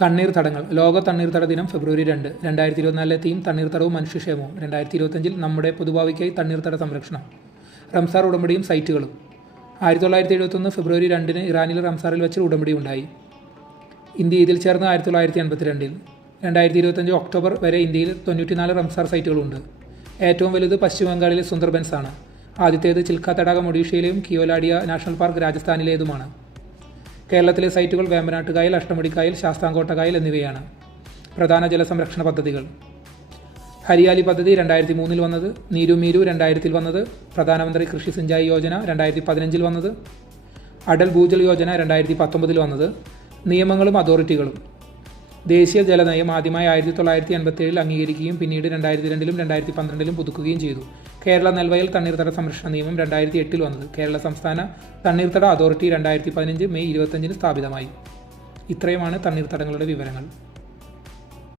തണ്ണീർത്തടങ്ങൾ. ലോക തണ്ണീർത്തട ദിനം ഫെബ്രുവരി 2. 2024 തീം തണ്ണീർത്തടവും മനുഷ്യക്ഷേമവും. 2025 നമ്മുടെ പൊതുഭാവിക്കായി തണ്ണീർത്തട സംരക്ഷണം. റംസാർ ഉടമ്പടിയും സൈറ്റുകളും. 1971 ഫെബ്രുവരി 2 ഇറാനിലെ റംസാറിൽ വെച്ച് ഉടമ്പടി ഉണ്ടായി. ഇന്ത്യ ഇതിൽ ചേർന്ന് 1982. 2025 ഒക്ടോബർ വരെ ഇന്ത്യയിൽ 94 റംസാർ സൈറ്റുകളുണ്ട്. ഏറ്റവും വലുത് പശ്ചിമ ബംഗാളിലെ സുന്ദർബൻസ് ആണ്. ആദ്യത്തേത് ചിൽക്ക തടാകം ഒഡീഷയിലെയും കിയോലാഡിയ നാഷണൽ പാർക്ക് രാജസ്ഥാനിലേതുമാണ്. കേരളത്തിലെ സൈറ്റുകൾ വേമ്പനാട്ടുകായൽ, അഷ്ടമുടിക്കായൽ, ശാസ്താംകോട്ടക്കായൽ എന്നിവയാണ്. പ്രധാന ജലസംരക്ഷണ പദ്ധതികൾ. ഹരിയാലി പദ്ധതി 2003 വന്നത്. നീരു 2000 വന്നത്. പ്രധാനമന്ത്രി കൃഷി സിഞ്ചായി യോജന 2015 വന്നത്. അടൽ ഭൂജൽ യോജന 2019 വന്നത്. നിയമങ്ങളും അതോറിറ്റികളും. ദേശീയ ജലനയം ആദ്യമായി 1987 അംഗീകരിക്കുകയും പിന്നീട് 2002 2012 പുതുക്കുകയും ചെയ്തു. കേരള നെൽവയൽ തണ്ണീർത്തട സംരക്ഷണ നിയമം 2008 വന്നത്. കേരള സംസ്ഥാന തണ്ണീർത്തട അതോറിറ്റി 2015 മെയ് 25 സ്ഥാപിതമായി. ഇത്രയുമാണ് തണ്ണീർത്തടങ്ങളുടെ വിവരങ്ങൾ.